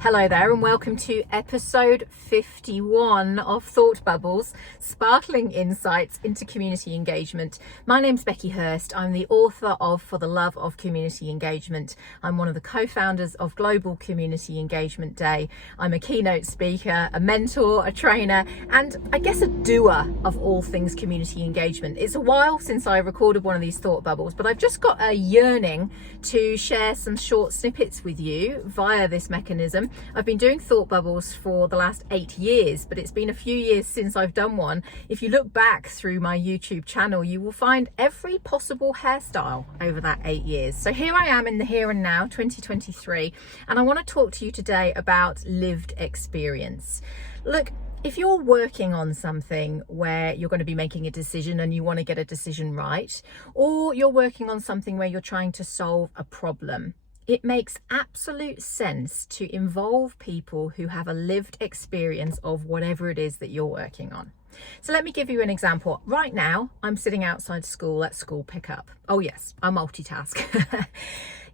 Hello there and welcome to episode 51 of Thought Bubbles, Sparkling Insights into Community Engagement. My name's Becky Hirst. I'm the author of For the Love of Community Engagement. I'm one of the co-founders of Global Community Engagement Day. I'm a keynote speaker, a mentor, a trainer, and I guess a doer of all things community engagement. It's a while since I recorded one of these Thought Bubbles, but I've just got a yearning to share some short snippets with you via this mechanism. I've been doing Thought Bubbles for the last 8 years, but it's been a few years since I've done one. If you look back through my YouTube channel, you will find every possible hairstyle over that 8 years. So here I am in the here and now, 2023, and I want to talk to you today about lived experience. Look, if you're working on something where you're going to be making a decision and you want to get a decision right, or you're working on something where you're trying to solve a problem, it makes absolute sense to involve people who have a lived experience of whatever it is that you're working on. So let me give you an example. Right now, I'm sitting outside school at school pickup. Oh yes, I multitask.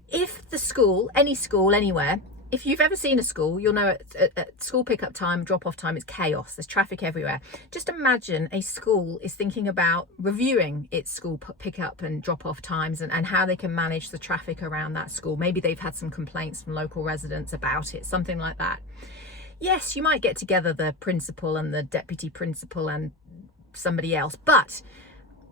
If the school, any school, anywhere, if you've ever seen a school, you'll know at school pickup time, drop-off time, it's chaos. There's traffic everywhere. Just imagine a school is thinking about reviewing its school pickup and drop-off times and how they can manage the traffic around that school. Maybe they've had some complaints from local residents about it, something like that. Yes, you might get together the principal and the deputy principal and somebody else, but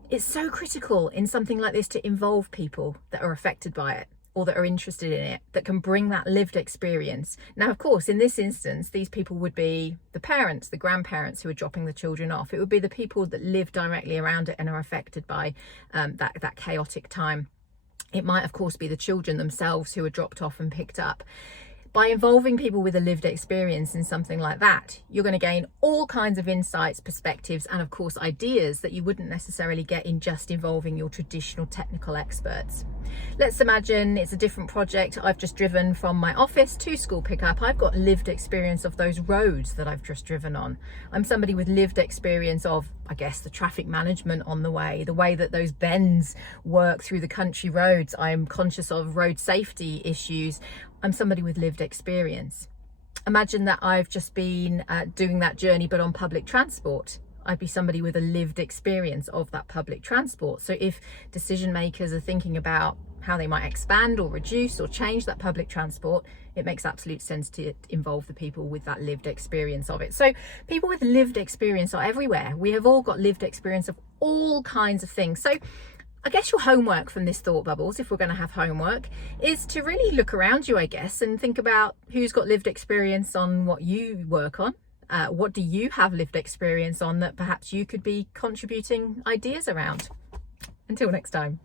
it's so critical in something like this to involve people that are affected by it, or that are interested in it, that can bring that lived experience. Now, of course, in this instance, these people would be the parents, the grandparents who are dropping the children off. It would be the people that live directly around it and are affected by that chaotic time. It might, of course, be the children themselves who are dropped off and picked up. By involving people with a lived experience in something like that, you're going to gain all kinds of insights, perspectives, and of course ideas that you wouldn't necessarily get in just involving your traditional technical experts. Let's imagine it's a different project. I've just driven from my office to school pickup. I've got lived experience of those roads that I've just driven on. I'm somebody with lived experience of, I guess, the traffic management on the way that those bends work through the country roads. I'm conscious of road safety issues. I'm somebody with lived experience. Imagine that I've just been doing that journey, but on public transport. I'd be somebody with a lived experience of that public transport. So if decision makers are thinking about how they might expand or reduce or change that public transport, it makes absolute sense to involve the people with that lived experience of it. So people with lived experience are everywhere. We have all got lived experience of all kinds of things. So I guess your homework from this Thought Bubbles, if we're going to have homework, is to really look around you, I guess, and think about who's got lived experience on what you work on. What do you have lived experience on that perhaps you could be contributing ideas around? Until next time.